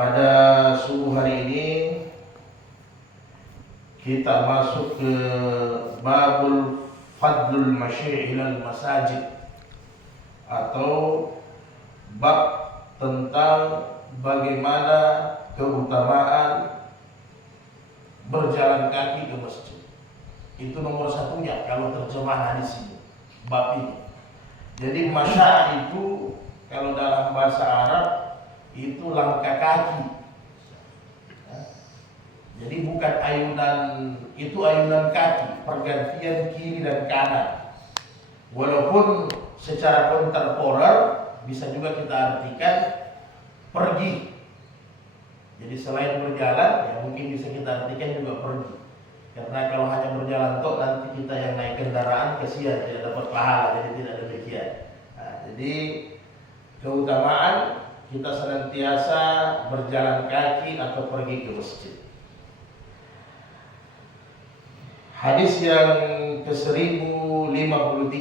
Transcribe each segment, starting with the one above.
Pada subuh hari ini kita masuk ke babul fadlul masyi' ilal masajid, atau bab tentang bagaimana keutamaan berjalan kaki ke masjid. Itu nomor satunya kalau terjemah hadis ini, bab ini. Jadi masya' itu kalau dalam bahasa Arab itu langkah kaki. Jadi bukan ayunan, itu ayunan kaki, pergantian kiri dan kanan. Walaupun secara kontemporer bisa juga kita artikan pergi. Jadi selain berjalan, ya mungkin bisa kita artikan juga pergi. Karena kalau hanya berjalan toh nanti kita yang naik kendaraan kasihan, tidak dapat pahala, jadi tidak demikian. Nah, jadi keutamaan kita senantiasa berjalan kaki atau pergi ke masjid. Hadis yang ke-1053.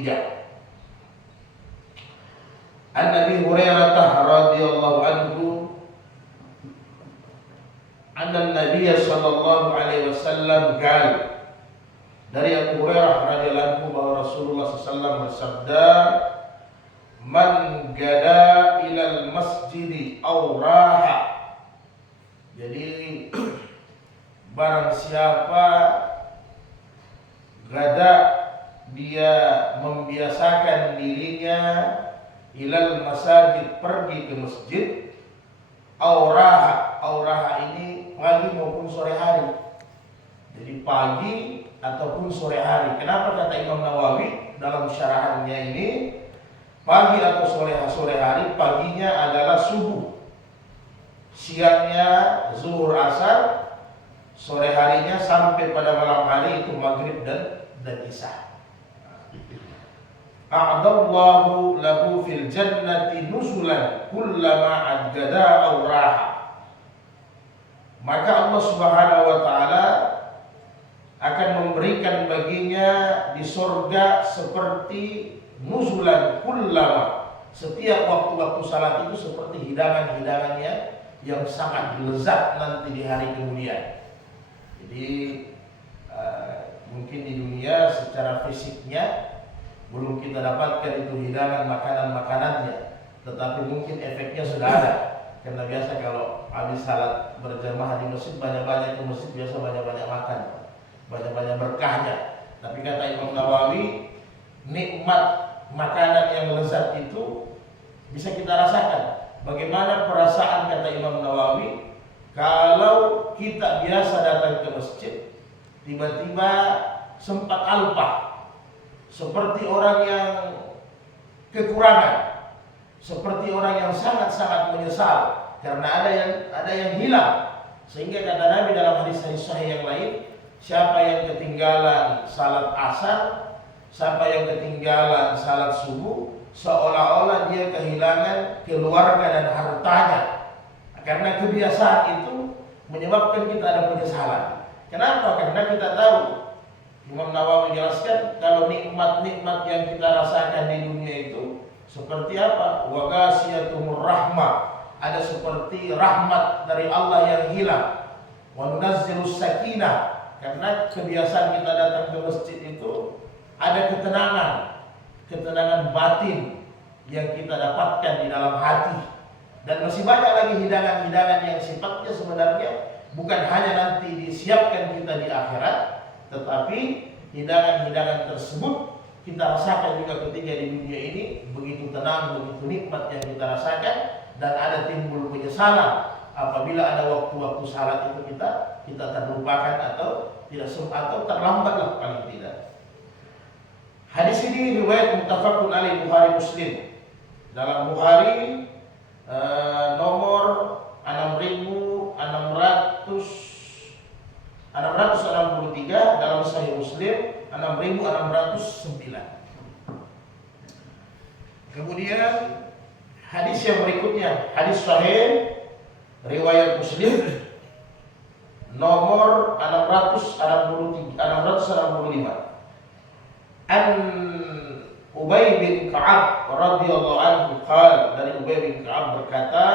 An Abi Hurairah radhiyallahu anhu anna Nabiy sallallahu alaihi wasallam qala, dari Abu Hurairah radhiyallahu anhu bahwa Rasulullah sallallahu bersabda, man gada ilal masjidi aw raha. Jadi barang siapa gada, dia membiasakan dirinya ilal masajid, pergi ke masjid, auraha. Auraha ini pagi maupun sore hari. Jadi pagi ataupun sore hari. Kenapa kata Imam Nawawi dalam syarahannya ini pagi atau sore hari? Paginya adalah subuh, siangnya zuhur asar, sore harinya sampai pada malam hari itu maghrib dan isya. A'adallahu lahu fil jannati nuzulan kullama adgada aw raha. Maka Allah Subhanahu wa taala akan memberikan baginya di surga seperti nuzulan kullama, setiap waktu-waktu salat itu seperti hidangan-hidangannya yang sangat lezat nanti di hari kemudian. Jadi mungkin di dunia secara fisiknya belum kita dapatkan itu hidangan makanan-makanannya, tetapi mungkin efeknya sudah ada. Karena biasa kalau habis salat berjamaah di masjid, banyak-banyak ke masjid, biasa banyak-banyak makan, banyak-banyak berkahnya. Tapi kata Imam Nawawi, nikmat makanan yang lezat itu bisa kita rasakan. Bagaimana perasaan, kata Imam Nawawi, kalau kita biasa datang ke masjid, tiba-tiba sempat alpa, seperti orang yang kekurangan, seperti orang yang sangat-sangat menyesal karena ada yang hilang. Sehingga kata Nabi dalam hadis-hadis sahih yang lain, siapa yang ketinggalan salat asar, siapa yang ketinggalan salat subuh, seolah-olah dia kehilangan keluarga dan hartanya. Karena kebiasaan itu menyebabkan kita ada penyesalan. Kenapa? Karena kita tahu, Imam Nawawi menjelaskan, kalau nikmat-nikmat yang kita rasakan di dunia itu seperti apa? Wa ghasiyatumur rahmah, ada seperti rahmat dari Allah yang hilang. Wa nunazzilus sakinah, karena kebiasaan kita datang ke masjid itu ada ketenangan batin yang kita dapatkan di dalam hati. Dan masih banyak lagi hidangan-hidangan yang sifatnya sebenarnya bukan hanya nanti disiapkan kita di akhirat, tetapi hidangan-hidangan tersebut kita rasakan juga ketika di dunia ini, begitu tenang, begitu nikmat yang kita rasakan, dan ada timbul penyesalan apabila ada waktu-waktu salat itu kita terlupakan atau terlambatlah paling tidak. Hadis ini riwayat muttafaqun alaih, Bukhari Muslim. Dalam Bukhari nomor 663, dalam Sahih Muslim 6609. Kemudian hadis yang berikutnya, hadis sahih riwayat Muslim nomor 665. An Ubay bin Ka'ab radhiyallahu anhu qala, dari Ubay bin Ka'ab berkata,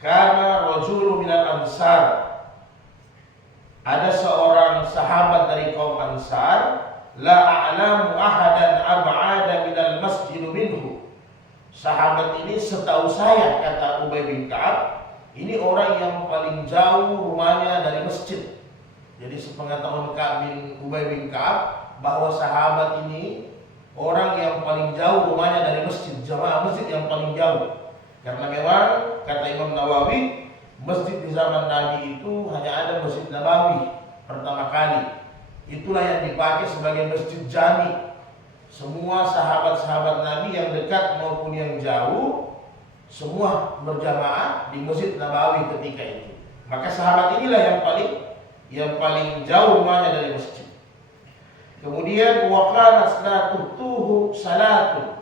kana rajulu minal ansar, ada seorang sahabat dari kaum Ansar, la a'lamu ahadan ab'ada minal masjid minhu. Sahabat ini setahu saya, kata Ubay bin Ka'ab, ini orang yang paling jauh rumahnya dari masjid. Jadi sepengetahuan Ka'ab bin Ubay bin Ka'ab bahwa sahabat ini orang yang paling jauh rumahnya dari masjid, jamaah masjid yang paling jauh. Karena memang kata Imam Nawawi, masjid di zaman Nabi itu hanya ada Masjid Nabawi pertama kali. Itulah yang dipakai sebagai masjid jami. Semua sahabat-sahabat Nabi yang dekat maupun yang jauh, semua berjamaah di Masjid Nabawi ketika itu. Maka sahabat inilah yang paling jauh rumahnya dari masjid. Kemudian waqanas la tutuhu salatun.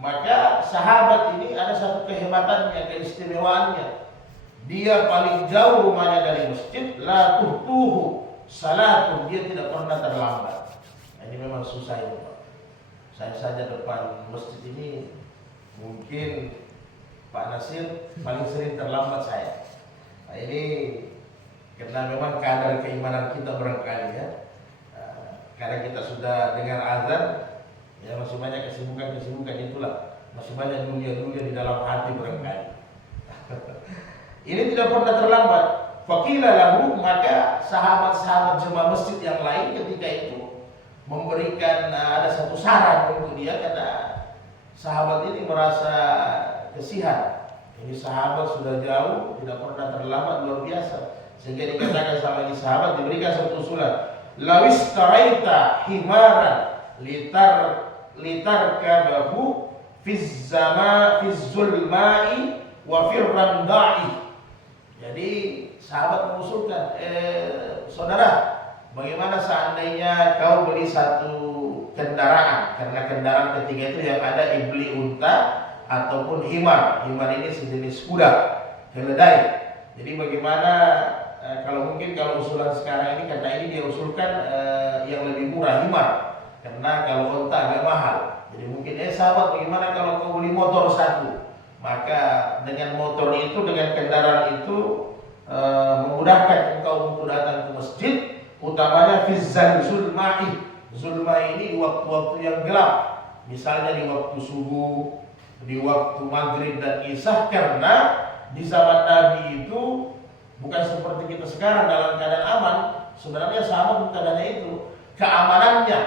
Maka sahabat ini ada satu kehebatannya, keistimewaannya. Dia paling jauh rumahnya dari masjid, la tuhtuhu salatun, dia tidak pernah terlambat. Nah, ini memang susah ini, Pak. Saya saja depan masjid ini mungkin Pak Nasir paling sering terlambat saya. Nah, ini karena memang kadar keimanan kita barangkali ya. Karena kita sudah dengar azan, ya masih banyak kesibukan itulah. Masih banyak dunia-dunia di dalam hati barangkali. Ini tidak pernah terlambat. Faqila lahu, maka sahabat-sahabat jemaah masjid yang lain ketika itu memberikan ada satu saran untuk dia. Kata sahabat ini merasa kesihan. Ini sahabat sudah jauh, tidak pernah terlambat, luar biasa. Sehingga dikatakan sama ini sahabat diberikan satu usulan. Lawis taraita himaran litarkabahu fiz zulma'i wa firranda'i. Jadi sahabat mengusulkan, saudara, bagaimana seandainya kau beli satu kendaraan? Karena kendaraan ketika itu yang ada ibli unta ataupun himar. Himar ini sejenis kuda, keledai. Jadi bagaimana kalau usulan sekarang ini, karena ini dia usulkan yang lebih murah, himar. Karena kalau unta agak mahal. Jadi mungkin sahabat, bagaimana kalau kau beli motor satu? Maka dengan motor itu, dengan kendaraan itu memudahkan engkau untuk datang ke masjid, utamanya fizzan zulma'i. Zulma ini di waktu-waktu yang gelap, misalnya di waktu subuh, di waktu maghrib dan isya. Karena di zaman Nabi itu bukan seperti kita sekarang dalam keadaan aman. Sebenarnya sahabat bukan hanya itu, keamanannya.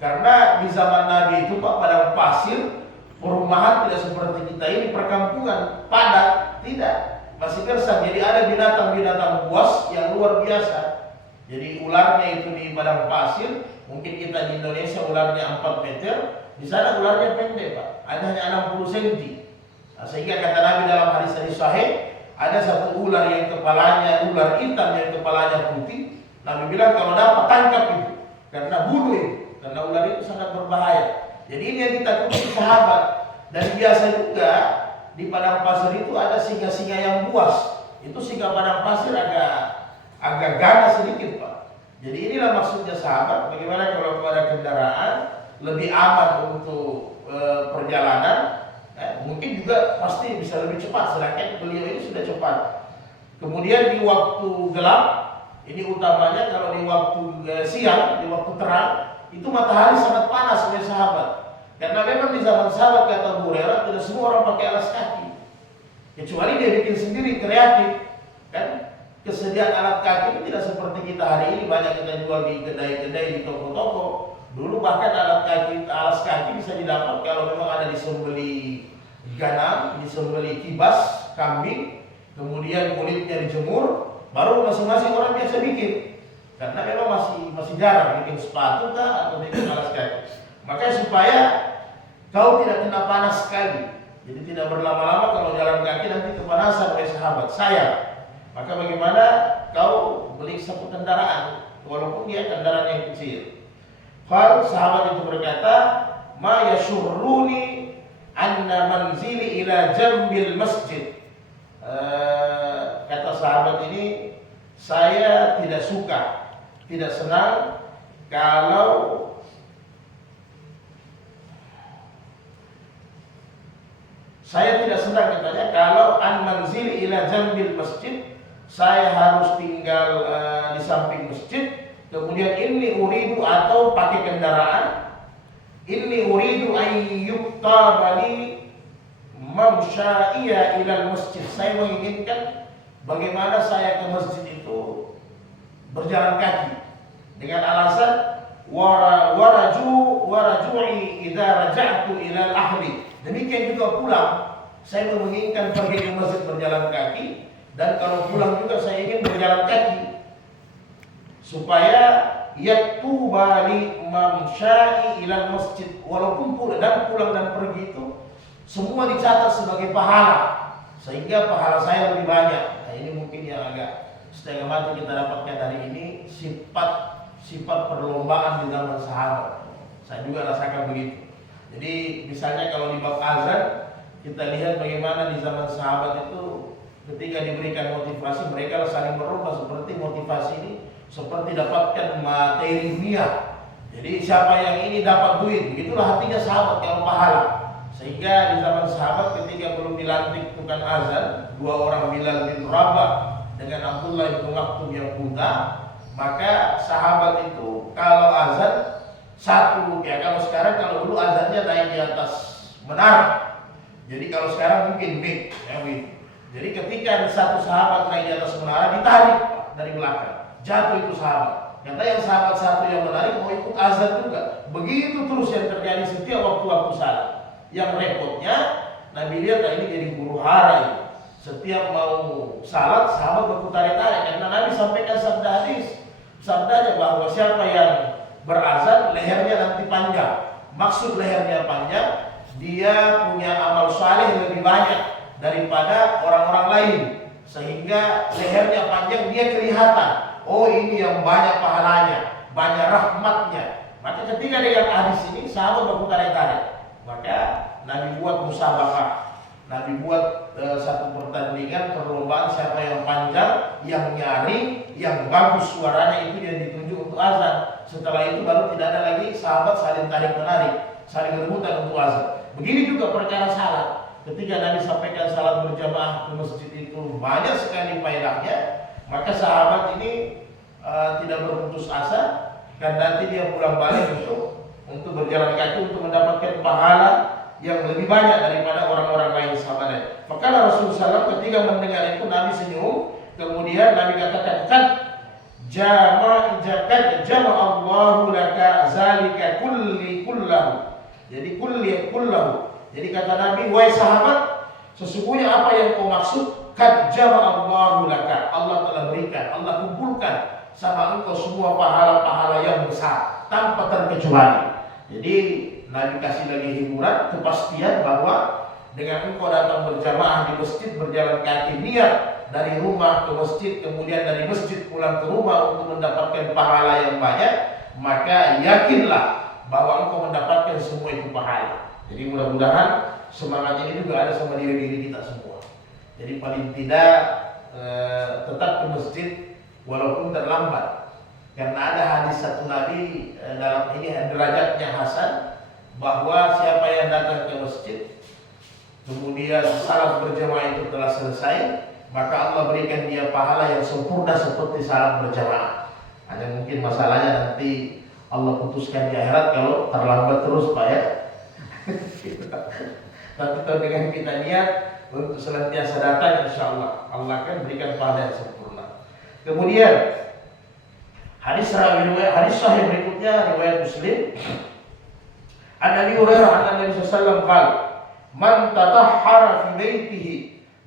Karena di zaman Nabi itu Pak, padang pasir, perumahan tidak seperti kita ini, perkampungan padat, tidak, masih gersang. Jadi ada binatang-binatang buas yang luar biasa. Jadi ularnya itu di padang pasir, mungkin kita di Indonesia ularnya 4 meter, di sana ularnya pendek Pak, ada hanya 60 cm. Nah, sehingga kata Nabi dalam hadis sahih, ada satu ular yang kepalanya, ular hitam yang kepalanya putih. Nabi bilang kalau dapat tangkap itu, karena bunuh itu, karena ular itu sangat berbahaya. Jadi ini yang ditakuti sahabat. Dan biasa juga di padang pasir itu ada singa-singa yang buas. Itu singa padang pasir agak ganas sedikit Pak. Jadi inilah maksudnya sahabat, bagaimana kalau ada kendaraan lebih aman untuk perjalanan. Mungkin juga pasti bisa lebih cepat, sedangkan beliau ini sudah cepat. Kemudian di waktu gelap, ini utamanya kalau di waktu siang, di waktu terang, itu matahari sangat panas oleh sahabat. Karena memang di zaman sahabat, kata Abu Hurairah, tidak semua orang pakai alas kaki, kecuali dia bikin sendiri, kreatif. Kan kesediaan alat kaki itu tidak seperti kita hari ini, banyak kita jual di kedai-kedai, di toko-toko. Dulu bahkan alas kaki bisa didapat kalau memang ada disembeli ganam, disembeli kibas kambing, kemudian kulitnya dijemur, baru masing-masing orang biasa bikin. Karena memang masih jarang bikin sepatu kah atau bikin alas kaki. Makanya supaya kau tidak kena panas sekali, jadi tidak berlama-lama kalau jalan kaki nanti kepanasan oleh sahabat saya. Maka bagaimana kau beli satu kendaraan, walaupun dia kendaraan yang kecil. Fal sahabat itu berkata, ma yasyurruni anna manzili ila jambil masjid. Kata sahabat ini, saya tidak suka, tidak senang kalau saya tidak senang katanya kalau an manzili ila jambil masjid, saya harus tinggal di samping masjid, kemudian ini uridu atau pakai kendaraan, ini uridu ayyuktabali mamsyaiya ilal masjid, saya menginginkan bagaimana saya ke masjid itu berjalan kaki dengan alasan waraju'i idza raja'tu ilal ahli. Demikian juga pulang, saya menginginkan pergi ke masjid berjalan kaki, dan kalau pulang juga saya ingin berjalan kaki supaya yaktuba li mamsya'i ilal masjid, walaupun pulang dan pergi itu semua dicatat sebagai pahala, sehingga pahala saya lebih banyak. Nah, ini mungkin yang agak setengah mati kita dapatkan dari ini, sifat perlombaan di zaman sahabat. Saya juga rasakan begitu. Jadi misalnya kalau di bab azan, kita lihat bagaimana di zaman sahabat itu ketika diberikan motivasi, mereka saling berlomba seperti motivasi ini seperti dapatkan materi dunia. Jadi siapa yang ini dapat duit, begitulah hatinya sahabat kalau pahala. Sehingga di zaman sahabat ketika belum dilantik tukang azan, dua orang, Bilal bin Rabah dengan Abdullah bin Maktum yang buta, maka sahabat itu kalau azan satu, ya kalau sekarang, kalau dulu azannya naik di atas menara. Jadi kalau sekarang mungkin mic, ya begitu. Jadi ketika satu sahabat naik di atas menara, ditarik dari belakang, jatuh itu sahabat. Kata yang sahabat satu yang menarik mau ikut azan juga. Begitu terus yang terjadi setiap waktu-waktu salat. Yang repotnya Nabi lihat ini jadi huru hara ini. Setiap mau salat sahabat berputar-tarik, karena Nabi sampaikan sabda hadis, sabdanya bahwa siapa yang berazan lehernya nanti panjang. Maksud lehernya panjang, dia punya amal saleh lebih banyak daripada orang-orang lain, sehingga lehernya panjang, dia kelihatan, oh ini yang banyak pahalanya, banyak rahmatnya. Maka ketika dengan hadis ini sahabat berputar-tarik, maka Nabi buat musabaqah, Nabi buat satu pertandingan perlombaan siapa yang panjang, yang nyaring, yang bagus suaranya, itu yang ditunjuk untuk azan. Setelah itu baru tidak ada lagi sahabat saling tarik menarik, saling rebutan untuk azan. Begini juga perkara salat. Ketika Nabi sampaikan salat berjamaah ke masjid itu banyak sekali faedahnya, maka sahabat ini tidak berputus asa, dan nanti dia pulang balik untuk berjalan kaki untuk mendapatkan pahala yang lebih banyak daripada orang-orang lain sahabatnya. Maka Rasulullah SAW ketika mendengar itu Nabi senyum, kemudian Nabi katakan, kan jama Allahu laka zalika kullahu. Jadi kullahu. Jadi kata Nabi, wahai sahabat, sesungguhnya apa yang kau maksud, kad jama Allahu laka, Allah telah berikan, Allah kumpulkan sama engkau semua pahala-pahala yang besar tanpa terkecuali. Jadi Nabi kasih lagi hiburan, kepastian bahwa dengan engkau datang berjamaah di masjid, berjalan kaki, niat dari rumah ke masjid, kemudian dari masjid pulang ke rumah untuk mendapatkan pahala yang banyak, maka yakinlah bahwa engkau mendapatkan semua itu pahala. Jadi mudah-mudahan semangat ini juga ada sama diri kita semua. Jadi paling tidak tetap ke masjid walaupun terlambat. Karena ada hadis satu Nabi dalam ini derajatnya hasan, bahwa siapa yang datang ke masjid kemudian salat berjamaah itu telah selesai, maka Allah berikan dia pahala yang sempurna seperti salat berjamaah. Hanya mungkin masalahnya nanti Allah putuskan di akhirat kalau terlambat terus Pak ya. Tapi kalau dengan kita niat untuk senantiasa datang, insya Allah Allah akan berikan pahala yang sempurna. Kemudian hadis sahih berikutnya riwayat Muslim. An-Nabi Hurairah an-Nabi sallallahu alaihi wasallam qala, man tatahhara fi baitihi,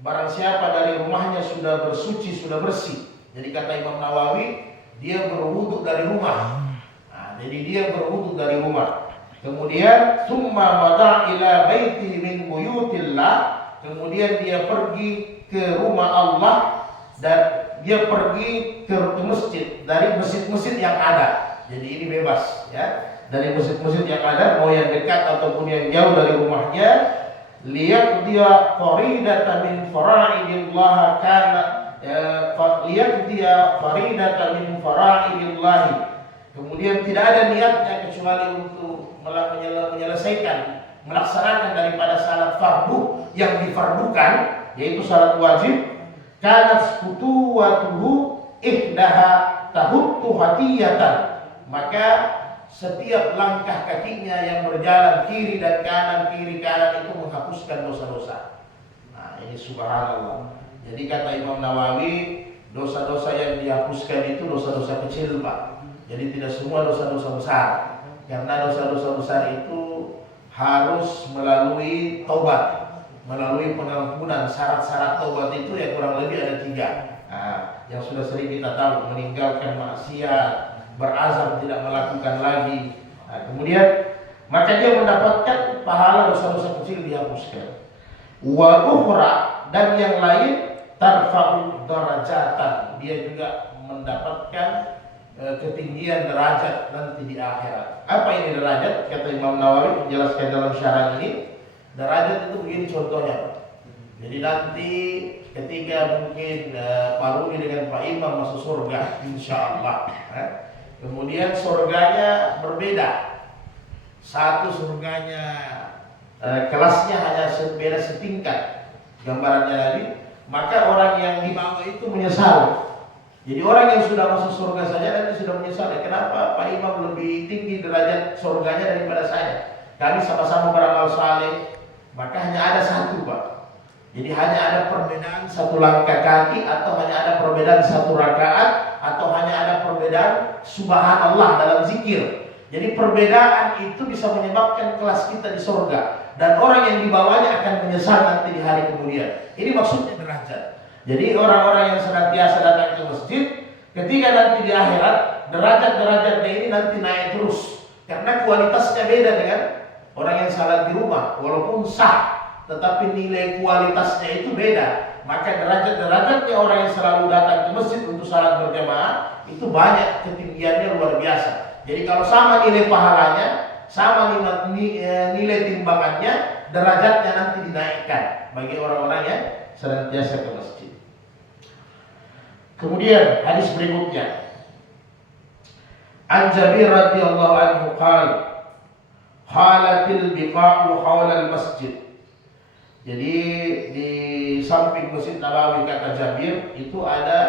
barang siapa dari rumahnya sudah bersuci, sudah bersih. Jadi kata Imam Nawawi, dia berwudu dari rumah. Nah, jadi dia berwudu dari rumah. Kemudian summa mada ila baitihi min buyutillah, kemudian dia pergi ke rumah Allah dan dia pergi ke masjid dari masjid-masjid yang ada. Jadi ini bebas ya. Dari masjid-masjid yang ada, mau yang dekat ataupun yang jauh dari rumahnya, lihat dia faridatan min fara'idillah kana lihat dia faridatan min fara'idillah. Kemudian tidak ada niatnya kecuali untuk menyelesaikan, melaksanakan daripada salat fardu yang difardukan, yaitu salat wajib. kanat futuwatuhu ihdaha tahuttu hatiyatan, maka setiap langkah kakinya yang berjalan kiri dan kanan itu menghapuskan dosa-dosa. Nah, ini subhanallah. Jadi kata Imam Nawawi, dosa-dosa yang dihapuskan itu dosa-dosa kecil, Pak. Jadi tidak semua dosa-dosa besar. Karena dosa-dosa besar itu harus melalui taubat, melalui pengampunan. Syarat-syarat taubat itu ya kurang lebih ada 3. Nah, yang sudah sering kita tahu, meninggalkan maksiat, berazam tidak melakukan lagi. Nah, kemudian maka dia mendapatkan pahala dosa-dosa kecil dihapuskan. Wa ukhra, dan yang lain tarfa'u darajatan, dia juga mendapatkan ketinggian derajat nanti di akhirat. Apa ini derajat? Kata Imam Nawawi menjelaskan dalam syarah ini, derajat itu begini contohnya. Jadi nanti ketika mungkin Pak Rudi dengan Pak Imam masuk surga, insya Allah. Kemudian surganya berbeda. Satu surganya kelasnya hanya beda setingkat, gambarannya tadi. Maka orang yang di bawah itu menyesal. Jadi orang yang sudah masuk surga saja nanti sudah menyesal. Kenapa Pak Imam lebih tinggi derajat surganya daripada saya? Kami sama-sama beramal saleh. Maka hanya ada satu, Pak. Jadi hanya ada perbedaan satu langkah kaki, atau hanya ada perbedaan satu rakaat, atau hanya ada perbedaan subhanallah dalam zikir. Jadi perbedaan itu bisa menyebabkan kelas kita di surga, dan orang yang di bawahnya akan menyesal nanti di hari kemudian. Ini maksudnya derajat. Jadi orang-orang yang senantiasa datang ke masjid, ketika nanti di akhirat, derajat-derajatnya ini nanti naik terus. Karena kualitasnya beda dengan orang yang salat di rumah. Walaupun sah, tetapi nilai kualitasnya itu beda. Maka derajat-derajatnya orang yang selalu datang ke masjid untuk salat berjamaah, itu banyak, ketinggiannya luar biasa. Jadi kalau sama nilai pahalanya, sama nilai timbangannya, derajatnya nanti dinaikkan bagi orang-orang yang senantiasa ke masjid. Kemudian hadis berikutnya, An Jabir radhiyallahu anhu qala halatil biqa'u haulal masjid. Jadi di samping Masjid Nabawi, kata Jabir, itu ada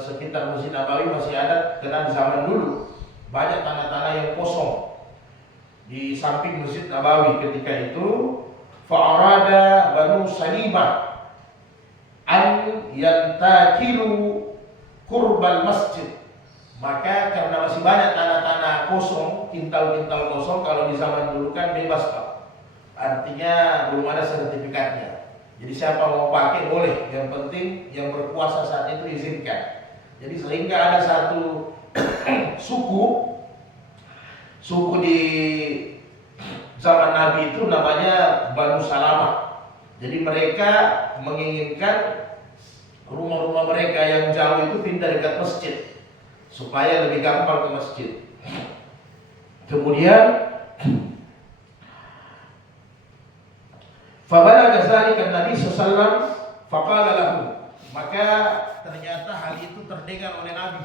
sekitar Masjid Nabawi masih ada, karena di zaman dulu banyak tanah-tanah yang kosong di samping Masjid Nabawi. Ketika itu fa'arada Banu Salimah an yantakilu kurbal masjid. Maka karena masih banyak tanah-tanah kosong, kintal-kintal kosong, kalau di zaman dulu kan bebas, Pak. Artinya belum ada sertifikatnya. Jadi siapa mau pakai boleh, yang penting yang berkuasa saat itu izinkan. Jadi sehingga ada satu suku di zaman Nabi itu namanya Banu Salamah. Jadi mereka menginginkan rumah-rumah mereka yang jauh itu pindah dekat masjid supaya lebih gampang ke masjid. Kemudian fabalagha dzalika Nabi sallallahu alaihi wasallam faqala lahu, maka ternyata hal itu terdengar oleh Nabi.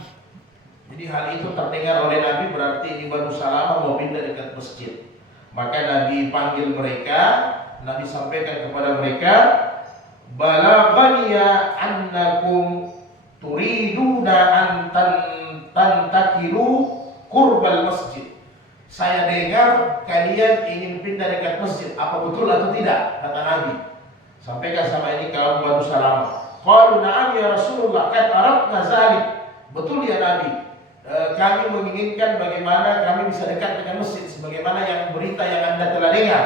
Jadi hal itu terdengar oleh Nabi, berarti ini Banu Salamah mau pindah dekat masjid. Maka Nabi panggil mereka, Nabi sampaikan kepada mereka, balaghaniya annakum turiduna an tantakilu qurbal masjid. Saya dengar kalian ingin pindah dekat masjid. Apa betul atau tidak? Kata Nabi. Sampaikan sama ini kaum Banu Salamah. Qalu na'am ya Rasulullah, kad aradna zalik. Betul ya Nabi. Kami menginginkan bagaimana kami bisa dekat dengan masjid sebagaimana yang berita yang Anda telah dengar.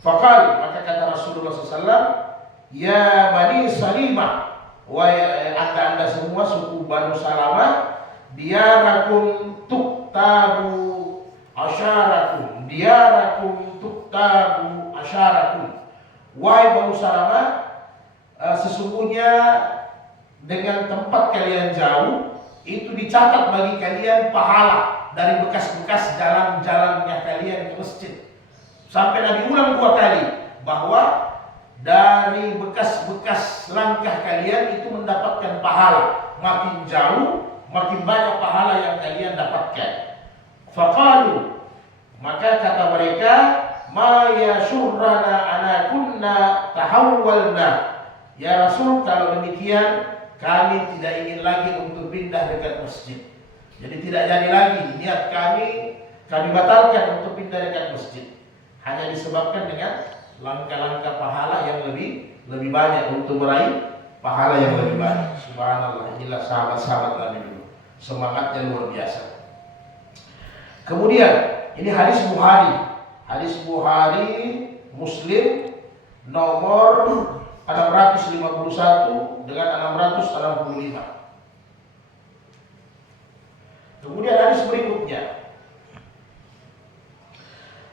Faqal, maka kata Rasulullah SAW, ya Bani Salimah, wahai anda semua suku Banu Salamah, diyarakum tuktabu asyarakum, diyarakum tuktabu asyarakum. Wahai Banu Salamah, sesungguhnya dengan tempat kalian jauh itu dicatat bagi kalian pahala dari bekas-bekas jalan-jalannya kalian ke masjid. Sampai Nabi ulang 2 kali bahwa dari bekas-bekas langkah kalian itu mendapatkan pahala. Makin jauh, makin banyak pahala yang kalian dapatkan. Faqalu, maka kata mereka, ma yasurrana anakunna tahawwalna "Ya Rasul, kalau demikian kami tidak ingin lagi untuk pindah dekat masjid." Jadi tidak jadi lagi niat kami batalkan untuk pindah dekat masjid. Hanya disebabkan dengan langkah-langkah pahala yang lebih banyak untuk meraih pahala yang lebih banyak. Subhanallah, inilah sahabat-sahabat Nabi dulu. Semangatnya luar biasa. Kemudian ini hadis Bukhari. Hadis Bukhari, Muslim nomor 651 dengan 665. Kemudian hadis berikutnya,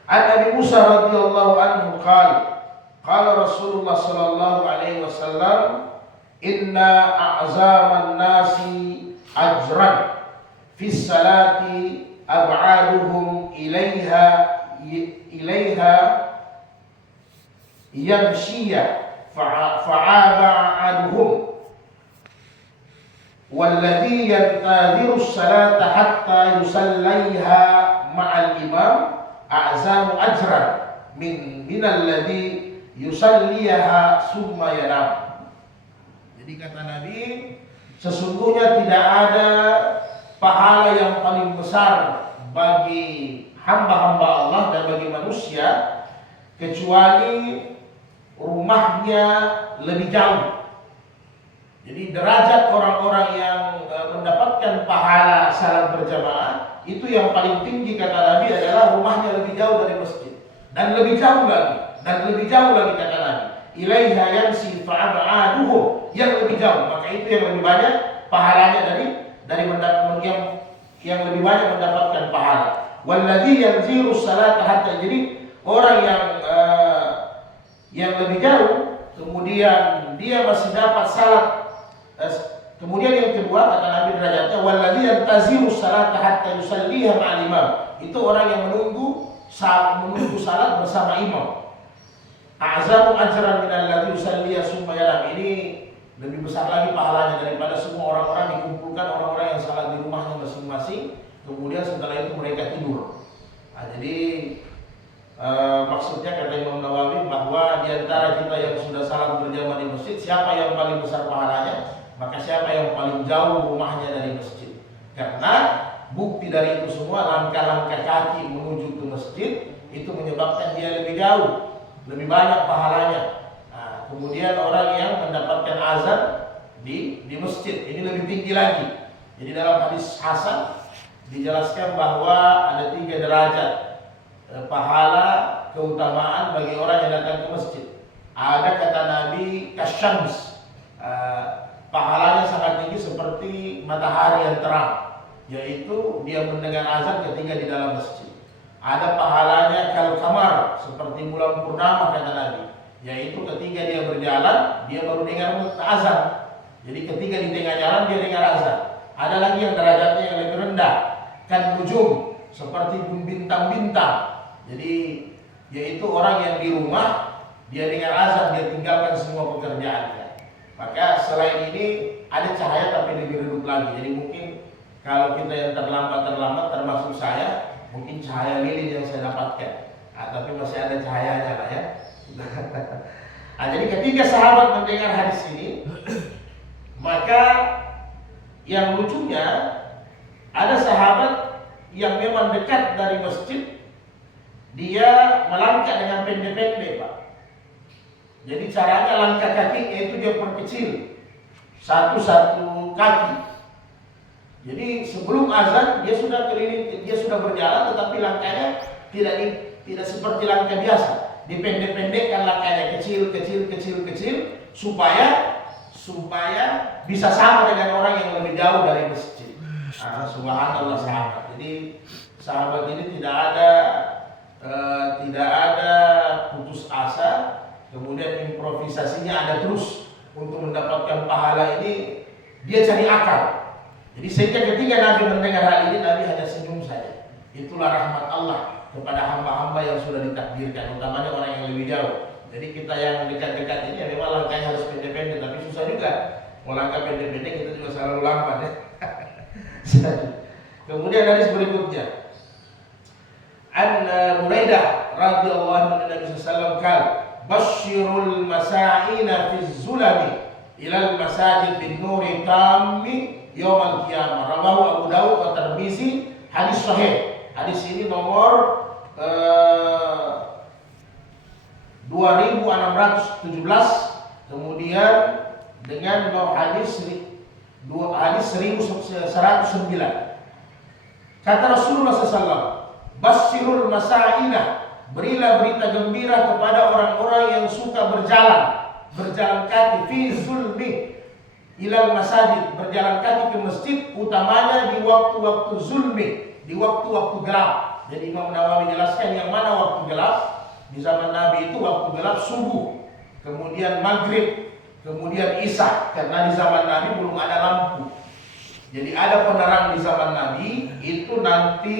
An Abi Musa radhiyallahu anhu qala Rasulullah sallallahu alaihi wasallam, "Inna a'zaman nasi ajran fi salati ab'aduhum ilaiha yamshiya fa'aba'aduhum walladhi yantadhiru as-salata hatta yusalliha ma'al imam a'zamu ajran min alladhi yusalliha summa yanam." Jadi kata Nabi, sesungguhnya tidak ada pahala yang paling besar bagi hamba-hamba Allah dan bagi manusia kecuali rumahnya lebih jauh. Jadi derajat orang-orang yang mendapatkan pahala salat berjamaah itu yang paling tinggi kata Nabi adalah rumahnya lebih jauh dari masjid, dan lebih jauh lagi kata Nabi, ilaiha yansi fa'ab'aduhu, yang lebih jauh, maka itu yang lebih banyak pahalanya dari yang lebih banyak mendapatkan pahala. Walladzi yanziru salata hatta, jadi orang yang lebih jauh kemudian dia masih dapat salat. Kemudian yang kedua kata Nabi derajatnya, walladzi yantaziru salata hatta yusalliha ma'al imam, itu orang yang menunggu salat bersama imam. A'zamu ajran min alladzi yusalliha summa yanam, ini lebih besar lagi pahalanya daripada semua orang-orang dikumpulkan orang-orang yang salat di rumahnya masing-masing, kemudian setelah itu mereka tidur. Nah, jadi maksudnya kata Imam Nawawi bahwa di antara kita yang sudah salat berjamaah di masjid, siapa yang paling besar pahalanya? Maka siapa yang paling jauh rumahnya dari masjid. Karena bukti dari itu semua, langkah-langkah kaki menuju ke masjid itu menyebabkan dia lebih jauh, lebih banyak pahalanya. Nah, kemudian orang yang mendapatkan azan di masjid ini lebih tinggi lagi. Jadi dalam hadis hasan dijelaskan bahwa ada 3 derajat pahala keutamaan bagi orang yang datang ke masjid. Ada kata Nabi kasyams, pahalanya sangat tinggi seperti matahari yang terang, yaitu dia mendengar azan ketika di dalam masjid. Ada pahalanya kal kamar, seperti bulan purnama kata Nabi, yaitu ketika dia berjalan dia baru dengar azan. Jadi ketika di tengah jalan dia dengar azan. Ada lagi yang derajatnya yang lebih rendah, kan nujum, seperti bintang-bintang. Jadi yaitu orang yang di rumah dia dengar azan, dia tinggalkan semua pekerjaannya. Maka selain ini ada cahaya tapi lebih redup lagi. Jadi mungkin kalau kita yang terlambat termasuk saya, mungkin cahaya lilin yang saya dapatkan. Tapi masih ada cahayanya lah ya. Nah, jadi ketika sahabat mendengar hadis ini, maka yang lucunya ada sahabat yang memang dekat dari masjid, dia melangkah dengan pendek-pendek, Pak. Jadi caranya langkah kakinya itu dia perkecil satu-satu kaki. Jadi sebelum azan dia sudah keliling, dia sudah berjalan, tetapi langkahnya tidak seperti langkah biasa. Dipendek-pendekkan langkahnya, kecil supaya bisa sama dengan orang yang lebih jauh dari masjid. Subhanallah sahabat. Jadi sahabat ini tidak ada putus asa, kemudian improvisasinya ada terus untuk mendapatkan pahala ini. Dia cari akal. Jadi sehingga ketika Nabi mendengar hal ini, Nabi hanya senyum saja. Itulah rahmat Allah kepada hamba-hamba yang sudah ditakdirkan, utamanya orang yang lebih jauh. Jadi kita yang dekat-dekat ini ya memang langkahnya harus pendek-pendek, tapi susah juga. Mau langkah pendek-pendek kita juga selalu lambat ya. Kemudian hadis berikutnya, An Buraidah radhiyallahu anhu Nabi sallallahu alaihi wasallam basyirul masa'ina fi zulami ilal masajid bin nuri tammi yaumal qiyamah. Rawahu Abu Dawud wa Tirmizi, hadis sahih. Hadis ini nomor 2617, kemudian dengan hadis 1109. Kata Rasulullah SAW, basyirul masa'ina, berilah berita gembira kepada orang-orang yang suka berjalan kaki fi zulmi ilal masajid, berjalan kaki ke masjid, utamanya di waktu-waktu zulmi, di waktu-waktu gelap. Jadi Imam Nawawi jelaskan yang mana waktu gelap. Di zaman Nabi itu waktu gelap subuh, kemudian maghrib, kemudian isya, karena di zaman Nabi belum ada lampu. Jadi ada penerang di zaman Nabi itu nanti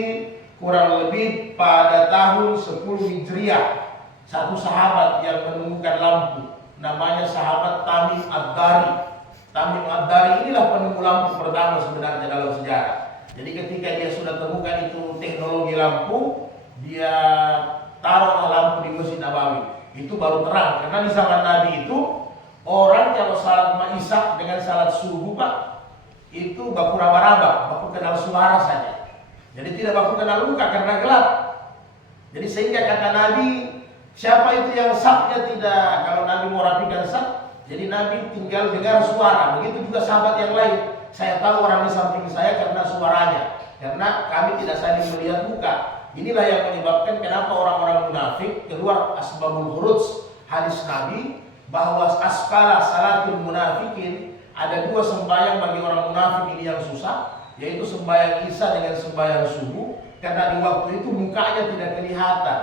kurang lebih pada tahun 10 Hijriah. Satu sahabat yang menemukan lampu, namanya sahabat Tamim Ad-Dari. Tamim Ad-Dari inilah penemu lampu pertama sebenarnya dalam sejarah. Jadi ketika dia sudah temukan itu teknologi lampu, dia taruhlah lampu di Masjid Nabawi. Itu baru terang, karena di zaman Nabi itu orang kalau salat Isya dengan salat subuh Pak, itu baku raba-raba, baku kenal suara saja. Jadi tidak baku kenal luka karena gelap. Jadi sehingga kata Nabi, siapa itu yang sabnya tidak, kalau Nabi mau rapikan sab, jadi Nabi tinggal dengar suara. Begitu juga sahabat yang lain. Saya tahu orang di samping saya karena suaranya, karena kami tidak saling melihat muka. Inilah yang menyebabkan kenapa orang-orang munafik keluar asbabul khuruj hadis Nabi, bahwa asqala salatul munafikin, ada dua sembahyang bagi orang munafik ini yang susah, yaitu sembahyang Isya dengan sembahyang subuh, karena di waktu itu mukanya tidak kelihatan,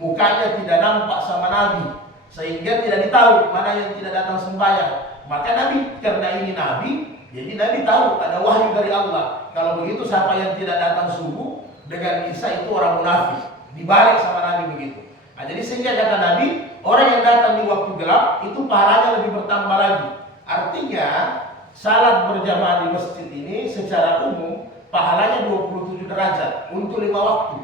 mukanya tidak nampak sama Nabi, sehingga tidak ditahu mana yang tidak datang sembahyang. Maka Nabi, karena ini Nabi, jadi Nabi tahu ada wahyu dari Allah. Kalau begitu siapa yang tidak datang subuh dengan Isya itu orang munafik, dibalik sama Nabi begitu. Nah, jadi sehingga kata Nabi, orang yang datang di waktu gelap itu pahalanya lebih bertambah lagi. Artinya salat berjamaah di masjid ini secara umum pahalanya 27 derajat untuk 5 waktu.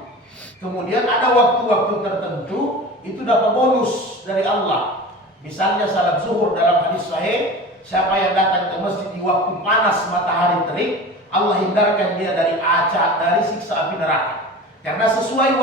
Kemudian ada waktu-waktu tertentu itu dapat bonus dari Allah. Misalnya salat zuhur dalam hadis sahih, siapa yang datang ke masjid di waktu panas matahari terik, Allah hindarkan dia dari siksa api neraka. Karena sesuai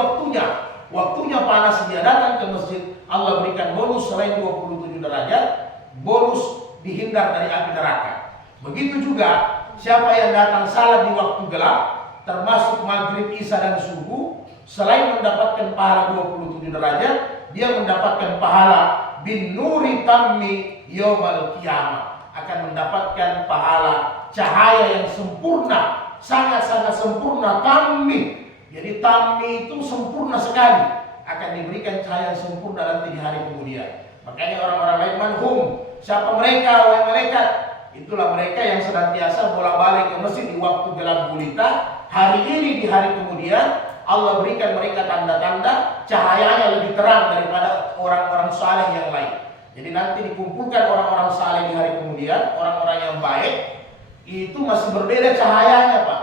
waktunya panas dia datang ke masjid, Allah berikan bonus selain 27 derajat, bonus dihindar dari api neraka. Begitu juga siapa yang datang salat di waktu gelap, termasuk maghrib, isya dan subuh, selain mendapatkan pahala 27 derajat, dia mendapatkan pahala bin nuri tammi yaumal qiyamah, akan mendapatkan pahala cahaya yang sempurna, sangat-sangat sempurna, tammi. Jadi tammi itu sempurna sekali, akan diberikan cahaya yang sempurna nanti di hari kemudian. Makanya orang-orang lain manhum, siapa mereka, wahai malaikat? Itulah mereka yang senantiasa bolak-balik ke masjid di waktu gelap gulita. Hari ini di hari kemudian Allah berikan mereka tanda-tanda cahayanya lebih terang daripada orang-orang saleh yang lain. Jadi nanti dikumpulkan orang-orang saleh di hari kemudian, orang-orang yang baik, itu masih berbeda cahayanya Pak.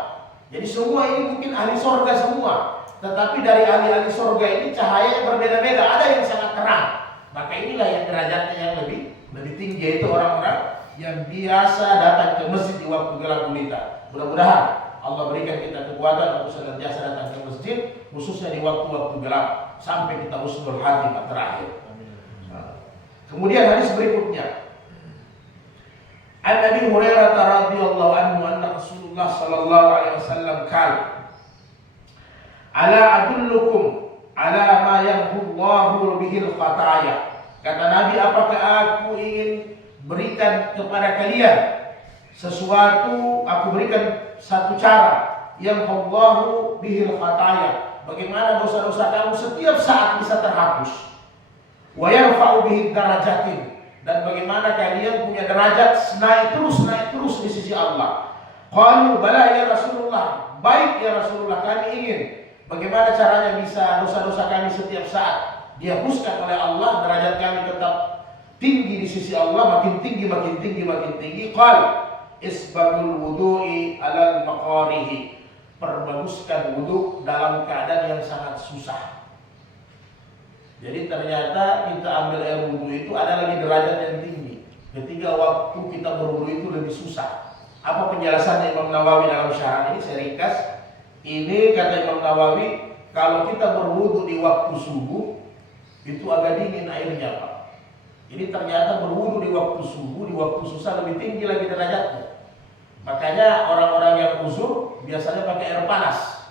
Jadi semua ini mungkin ahli sorga semua, tetapi dari ahli-ahli sorga ini cahayanya berbeda-beda. Ada yang sangat terang. Maka inilah yang derajatnya yang lebih tinggi, yaitu orang-orang yang biasa datang ke masjid di waktu gelap gulita. Mudah-mudahan Allah berikan kita kekuatan untuk senantiasa datang ke masjid, khususnya di waktu-waktu gelap, sampai kita husnul khatimah terakhir. Kemudian hadis berikutnya, An Abi Hurairah radhiyallahu anhu anna Rasulullah sallallahu alaihi wasallam qala, ala adullukum ala ma yamhullahu bihil khataya. Kata Nabi, apakah aku ingin berikan kepada kalian sesuatu, aku berikan satu cara yang Allahu bihil khataya, bagaimana dosa-dosa kamu setiap saat bisa terhapus, wa yarfa'u bihi darajatin, dan bagaimana kalian punya derajat naik terus di sisi Allah. Qalu bala ya Rasulullah, baik ya Rasulullah, kami ingin. Bagaimana caranya bisa dosa-dosa kami setiap saat dihapuskan oleh Allah, derajat kami tetap tinggi di sisi Allah, makin tinggi. Qal isbagul wudu'i alal maqarihi, perbaguskan wudu dalam keadaan yang sangat susah. Jadi ternyata kita ambil air wudhu itu ada lagi derajat yang tinggi. Ketika waktu kita berwudhu itu lebih susah. Apa penjelasan Imam Nawawi dalam syarah ini? Saya ringkas. Ini kata Imam Nawawi, kalau kita berwudhu di waktu subuh itu agak dingin airnya, Pak. Jadi ternyata berwudhu di waktu subuh, di waktu susah lebih tinggi lagi derajatnya. Makanya orang-orang yang uzur biasanya pakai air panas,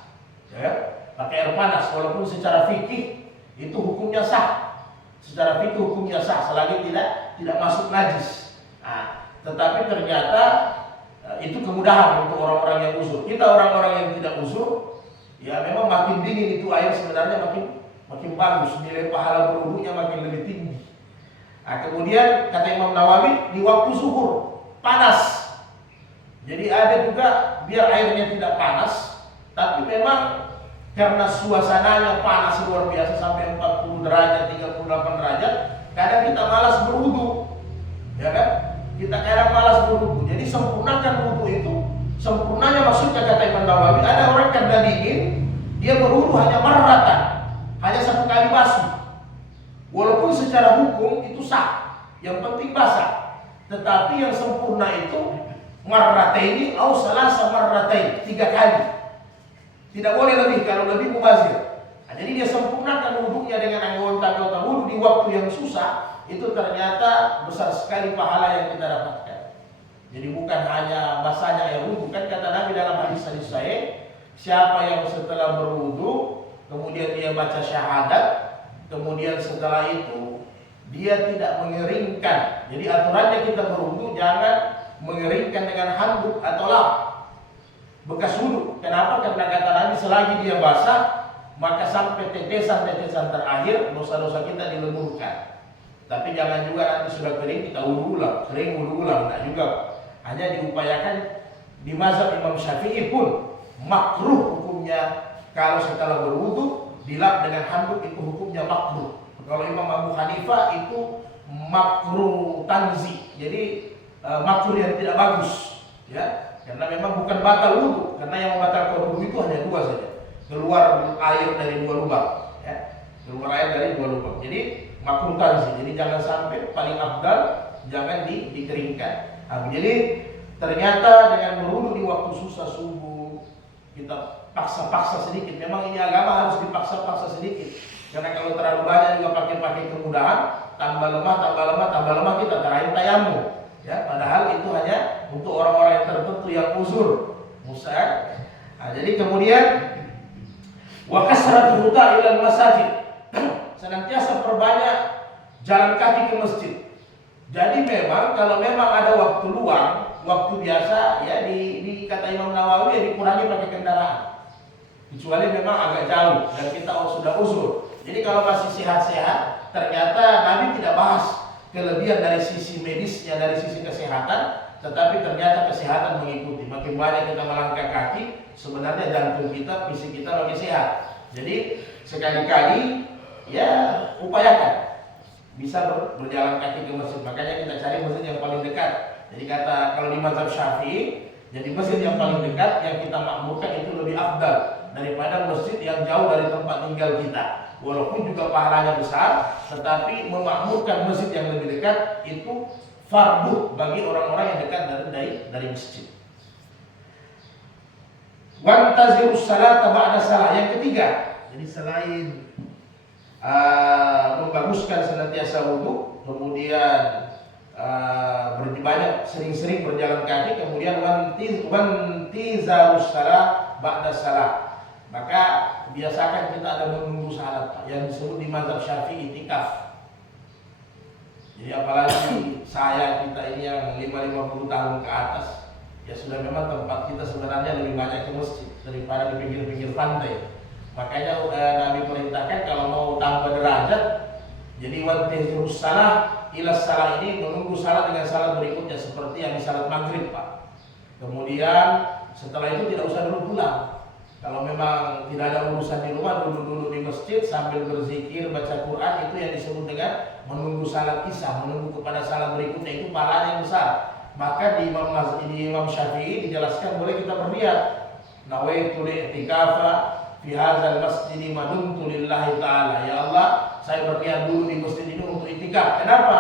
ya, pakai air panas. Walaupun secara fikih itu hukumnya sah, secara fikih hukumnya sah selagi tidak masuk najis. Nah, tetapi ternyata itu kemudahan untuk orang-orang yang uzur. Kita orang-orang yang tidak uzur, ya memang makin dingin itu air sebenarnya makin bagus, nilai pahala berwudhunya makin lebih tinggi. Nah, kemudian kata Imam Nawawi di waktu zuhur panas. Jadi ada juga biar airnya tidak panas, tapi memang karena suasananya panas luar biasa sampai 40 derajat, 38 derajat, kadang kita malas berwudu, ya kan? Kita kadang malas berwudu. Jadi sempurnakan wudu itu, sempurnanya maksudnya kata Imam Nawawi, ada orang karena dingin, dia berwudu hanya merata, hanya satu kali basuh. Walaupun secara hukum itu sah, yang penting basah. Tetapi yang sempurna itu marrataini au salasa marratain, 3 kali. Tidak boleh lebih, kalau lebih mubazir. Nah, jadi dia sempurnakan wudhunya dengan anggota-anggota wudhu di waktu yang susah, itu ternyata besar sekali pahala yang kita dapatkan. Jadi bukan hanya basahnya air wudhu, kan kata Nabi dalam hadis-hadis sahih, siapa yang setelah berwudhu kemudian dia baca syahadat, kemudian setelah itu dia tidak mengeringkan. Jadi aturannya kita berwudhu jangan mengeringkan dengan handuk atau lap bekas wudhu. Kenapa? Karena kata Nabi selagi dia basah, maka sampai tetesan-tetesan terakhir dosa-dosa kita dilemburkan. Tapi jangan juga nanti sudah kering kita wudhu ulang, sering wudhu ulang, tidak juga. Hanya diupayakan. Di mazhab Imam Syafi'i pun makruh hukumnya kalau setelah berwudhu dilap dengan handuk, itu hukumnya makruh. Kalau Imam Abu Hanifah itu makruh tanzi, jadi makruh yang tidak bagus, ya, karena memang bukan batal wudhu, karena yang membatalkan wudhu itu hanya 2 saja, keluar air dari 2 lubang, ya, keluar air dari 2 lubang. Jadi makruh tanzi, jadi jangan sampai, paling afdal jangan dikeringkan. Nah, jadi ternyata dengan berwudhu di waktu susah subuh kita paksa-paksa sedikit. Memang ini agama harus dipaksa-paksa sedikit, karena kalau terlalu banyak juga pakai kemudahan, tambah lemah kita terakhir tayamum. Ya, padahal itu hanya untuk orang-orang yang tertentu yang uzur, musa'ad. Nah, jadi kemudian wa kasratul huda ila masajid. Senantiasa perbanyak jalan kaki ke masjid. Jadi memang kalau memang ada waktu luang, waktu biasa ya di kata Imam Nawawi ya dikurangi pakai kendaraan. Kecuali memang agak jauh dan kita sudah uzur. Jadi kalau masih sehat-sehat, ternyata Nabi tidak bahas kelebihan dari sisi medisnya, dari sisi kesehatan, tetapi ternyata kesehatan mengikuti. Makin banyak kita melangkah kaki, sebenarnya jantung kita, fisik kita makin sehat. Jadi sekali-kali ya upayakan bisa berjalan kaki ke masjid. Makanya kita cari masjid yang paling dekat. Jadi kata kalau di mazhab Syafi'i, jadi masjid yang paling dekat yang kita makmurkan itu lebih afdal daripada masjid yang jauh dari tempat tinggal kita. Walaupun juga pahalanya besar, tetapi memakmurkan masjid yang lebih dekat itu fardu bagi orang-orang yang dekat dari masjid. Wantazirus salata ba'da salah. Yang ketiga, jadi selain membaguskan senantiasa wudhu, kemudian banyak sering-sering berjalan kaki, kemudian wantizarus salah ba'da salah. Maka biasakan kita ada menunggu salat, yang disebut di mazhab Syafi'i itikaf. Jadi apalagi kita ini yang 50 tahun ke atas, ya sudah memang tempat kita sebenarnya lebih banyak ke masjid daripada di pinggir-pinggir pantai. Makanya Nabi perintahkan kalau mau tambah derajat, jadi wantizarus salah ila salah ini menunggu salat dengan salat berikutnya seperti yang di salat maghrib, Pak. Kemudian setelah itu tidak usah dulu pulang. Kalau memang tidak ada urusan di rumah, duduk-duduk di masjid sambil berzikir, baca Quran, itu yang disebut dengan menunggu salat isya, menunggu kepada salat berikutnya, itu pahalanya besar. Maka di Imam Syafi'i dijelaskan boleh kita berniat nawaitu i'tikafa fi hadzal masjid ma dumtu lillahi ta'ala. Ya Allah, saya berdiam dulu di masjid ini untuk itikaf. Kenapa?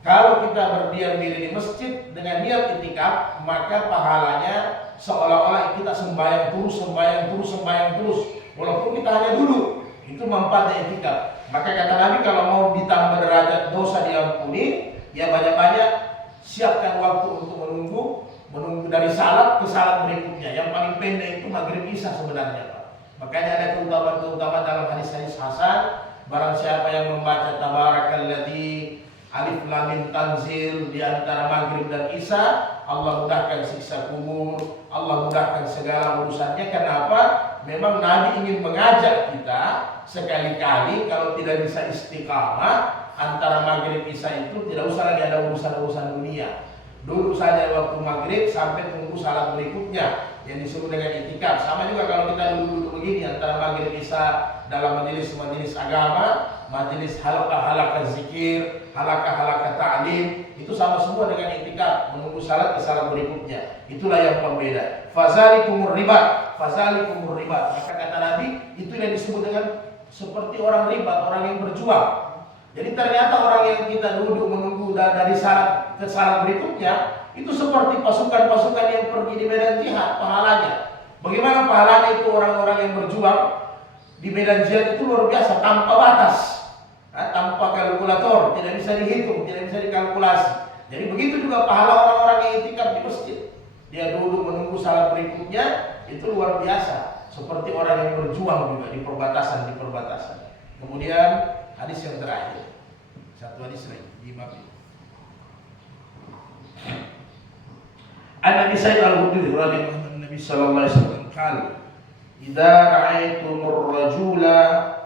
Kalau kita berdiam diri di masjid dengan niat itikaf, maka pahalanya seolah-olah kita sembahyang terus, walaupun kita hanya duduk. Itu manfaatnya itikaf. Maka kata Nabi, kalau mau ditambah derajat dosa diampuni, ya banyak-banyak siapkan waktu untuk menunggu dari salat ke salat berikutnya. Yang paling pendek itu maghrib isya sebenarnya, Pak. Makanya ada keutamaan dalam hadis-hadis hasan. Barang siapa yang membaca tabarakalladzi alif lam mim tanzil di antara maghrib dan isya, Allah mudahkan siksa kubur, Allah mudahkan segala urusannya. Kenapa? Memang Nabi ingin mengajak kita sekali-kali kalau tidak bisa istiqamah antara maghrib isya itu tidak usah lagi ada urusan-urusan dunia. Duduk saja waktu maghrib sampai tunggu salat berikutnya yang disebut dengan itikaf. Sama juga kalau kita duduk-duduk begini antara maghrib isya dalam majelis-majelis agama, majelis halaqah-halaqah zikir, halaqah-halaqah ta'lim, itu sama semua dengan itikaf, menunggu salat ke salat berikutnya. Itulah yang pembeda. Fazalikumur ribat. Maka kata Nabi, itu yang disebut dengan seperti orang ribat, orang yang berjuang. Jadi ternyata orang yang kita duduk menunggu dari salat ke salat berikutnya itu seperti pasukan-pasukan yang pergi di medan jihad pahalanya. Bagaimana pahalanya itu orang-orang yang berjuang di medan jihad itu luar biasa, tanpa batas, tanpa kalkulator, tidak bisa dihitung, tidak bisa dikalkulasi. Jadi begitu juga pahala orang-orang yang itikaf di masjid. Dia duduk menunggu salat berikutnya itu luar biasa, seperti orang yang berjuang juga di perbatasan. Kemudian hadis yang terakhir, satu hadis lagi di bab ini. An-Nabi Sa'id al-Khudri radhiyallahu anhu, Nabi sallallahu alaihi wasallam qala, "Idza ra'aytumur rajula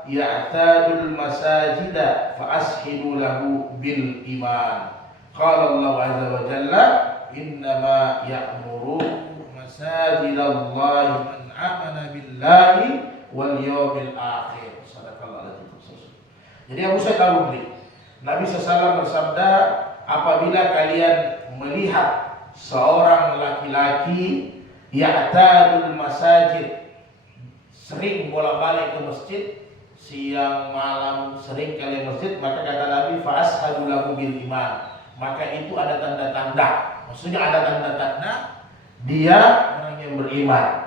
ya'tadul masajida fa ashidu lahu bil iman." Qala Allah azza wa jalla, "Innama ya'muru masajidallahi man amana billahi wal yawmil akhir." Sadaqallahu alazim. Jadi Abu Sa'id al-Khudri, Nabi SAW bersabda, apabila kalian melihat seorang laki-laki ya'tadul masajid, sering bolak-balik ke masjid, siang malam sering kali masjid, maka kata Nabi fa ashadu lahu bil iman, maka itu ada tanda-tanda, maksudnya ada tanda-tanda dia orang yang beriman.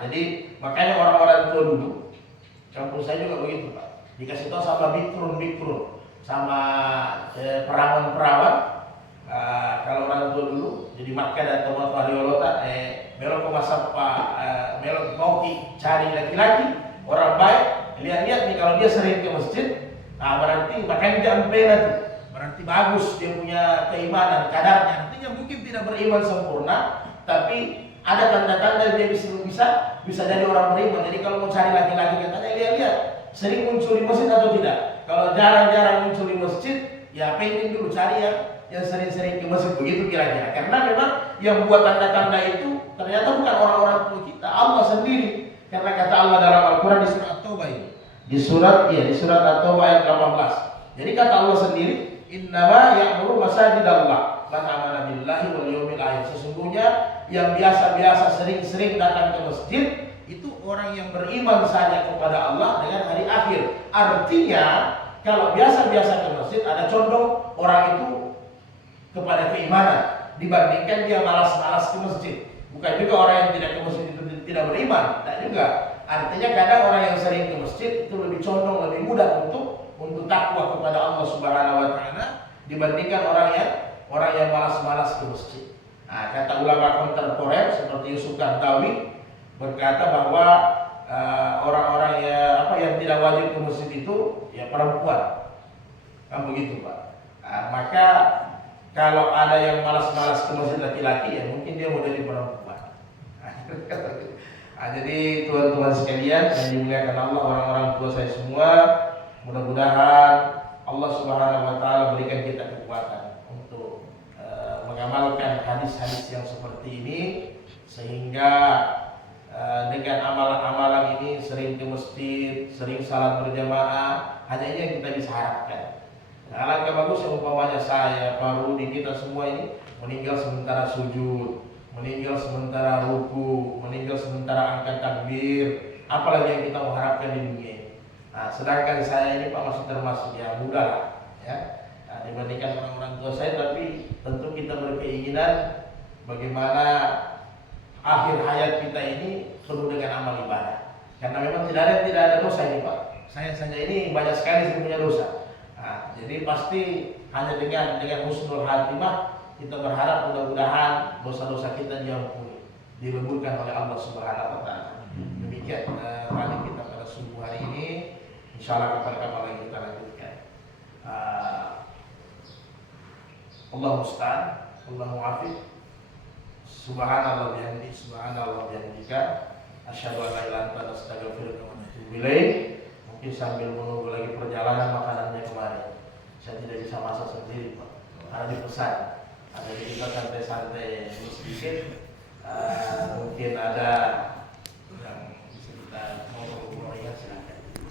Jadi makanya orang-orang tua dulu, kampung saya juga begitu, Pak, dikasih tahu sama bikrun sama perawan-perawan. Kalau orang tua dulu jadi Makkah dan Tawaf Waliolota, melok ke masa melok mau cari laki-laki orang baik, lihat-lihat nih kalau dia sering ke masjid, berarti makanya dia ampela tuh, berarti bagus, dia punya keimanan kadarnya. Artinya mungkin tidak beriman sempurna, tapi ada tanda-tanda dia bisa jadi orang beriman. Jadi kalau mau cari laki-laki, katanya lihat-lihat sering muncul di masjid atau tidak. Kalau jarang-jarang muncul di masjid, ya penting dulu cari yang sering-sering ke masjid, begitu kira-kira. Karena memang yang buat tanda-tanda itu ternyata bukan orang-orang tua kita, Allah sendiri. Karena kata Allah dalam Al-Quran di surat At-Taubah ini, di surat At-Taubah ayat 18. Jadi kata Allah sendiri, innama ya'muru masajidallah man amana billahi wal yawmil akhir. Sesungguhnya yang biasa-biasa sering-sering datang ke masjid itu orang yang beriman saja kepada Allah dengan hari akhir. Artinya kalau biasa-biasa ke masjid ada condong orang itu kepada keimanan dibandingkan dia malas-malas ke masjid. Bukan juga orang yang tidak ke masjid itu tidak beriman, tidak juga. Artinya kadang orang yang sering ke masjid itu lebih condong, lebih mudah untuk takwa kepada Allah Subhanahu wa taala dibandingkan orang yang malas-malas ke masjid. Kata ulama kontemporer seperti Yusuf Qaradawi berkata bahwa orang-orang yang tidak wajib ke masjid itu ya perempuan. Kan begitu, Pak. Maka kalau ada yang malas-malas ke masjid laki-laki, ya mungkin dia mau jadi perempuan. Jadi tuan-tuan sekalian yang dimuliakan Allah, orang-orang tua saya semua, mudah-mudahan Allah Subhanahu wa taala berikan kita kekuatan untuk mengamalkan hadis-hadis yang seperti ini, sehingga dengan amalan-amalan ini sering ke masjid, sering salat berjamaah, hanya ini yang kita bisa harapkan. Alangkah bagus umpamanya saya, Pak Rudi, kita semua ini meninggal sementara sujud, meninggal sementara ruku, meninggal sementara angkat takbir, apalagi yang kita mengharapkan di dunia ini. Nah, sedangkan saya ini Pak masih termasuk yang muda lah, ya. Nah, dibandingkan orang-orang tua saya, tapi tentu kita berkeinginan bagaimana akhir hayat kita ini penuh dengan amal ibadah. Karena memang tidak ada dosa ini Pak. Saya saja ini banyak sekali punya dosa. Nah, jadi pasti hanya dengan husnul khatimah kita berharap mudah-mudahan dosa-dosa kita diampuni, dileburkan oleh Allah Subhanahu wa taala. Demikian tadi kita pada subuh hari ini. Insyaallah kapan-kapan lagi kita lanjutkan. Allah musta'an, Allah mu'afiq. Subhanallah bihamdi, subhanallah bihamdika. Asyhadu an la ilaha illa anta astaghfiruka wa atubu ilaik. Mungkin sambil menunggu lagi perjalanan makanannya kemarin. Saya tidak bisa masak sendiri Pak. Ada dipesan. Ada kita santai-santai sedikit. Mungkin ada